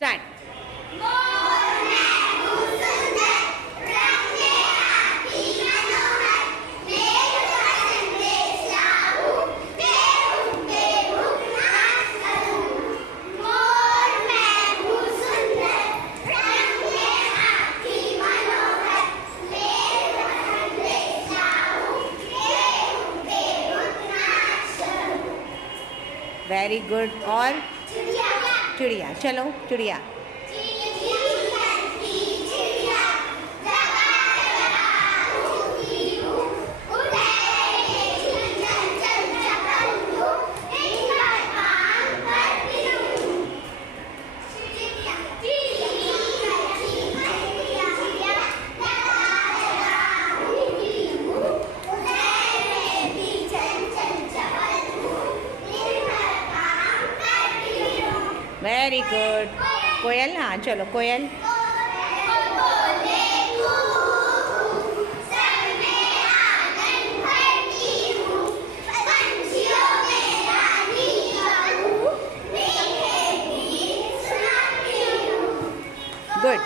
Start. Very good. और चिड़िया, चलो चिड़िया। Very good. कोयल, हाँ चलो कोयल। गुड।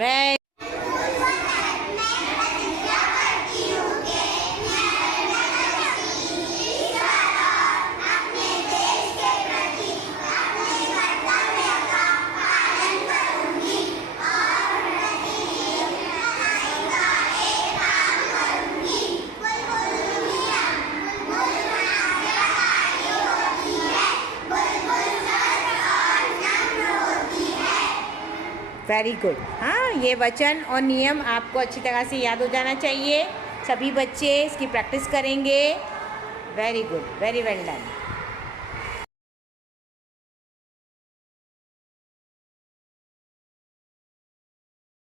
Very very good. हाँ, ये वचन और नियम आपको अच्छी तरह से याद हो जाना चाहिए। सभी बच्चे इसकी प्रैक्टिस करेंगे। Very good, very well done.